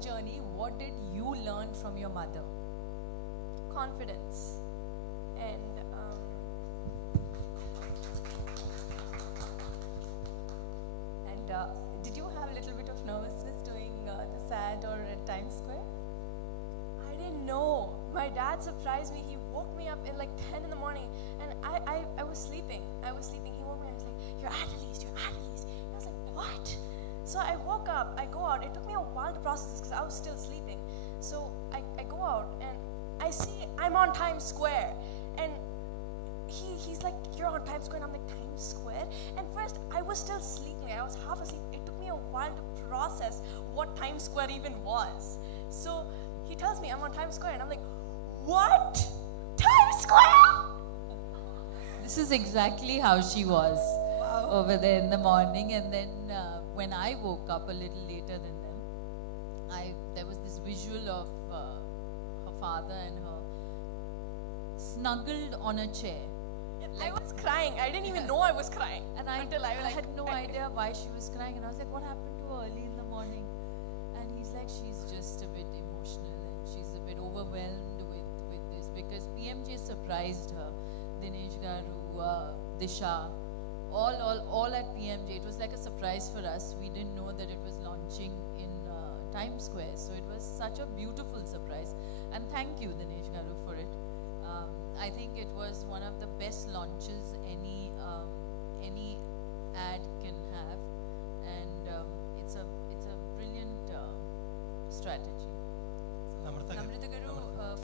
journey, what did you learn from your mother? Confidence. And did you have a little bit of nervousness doing the SAD or at Times Square? I didn't know. My dad surprised me. He woke me up at like 10 in the morning, and I was sleeping. He woke me up. He was like, "You're at least. You're at least." And I was like, "What?" So I woke up. I go out. It took me a while to process this because I was still sleeping. So I go out and I see I'm on Times Square, and he's like, "You're on Times Square," and I'm like, "Times Square?" And first I was still sleeping. I was half asleep. It took me a while to process what Times Square even was. So he tells me I'm on Times Square, and I'm like, "What? Times Square?" This is exactly how she was over there in the morning. And then when I woke up a little later than them, there was this visual of her father and her snuggled on a chair. I was crying. I didn't even know I was crying. And I I had no idea why she was crying. And I was like, "What happened to her early in the morning?" And he's like, "She's just a bit emotional and she's a bit overwhelmed with this because PMJ surprised her. Dinesh Garu, Disha, all at PMJ. It was like a surprise for us. We didn't know that it was launching in Times Square. So it was such a beautiful surprise. And thank you, Dinesh Garu, for it. I think it was one of the best launches any ad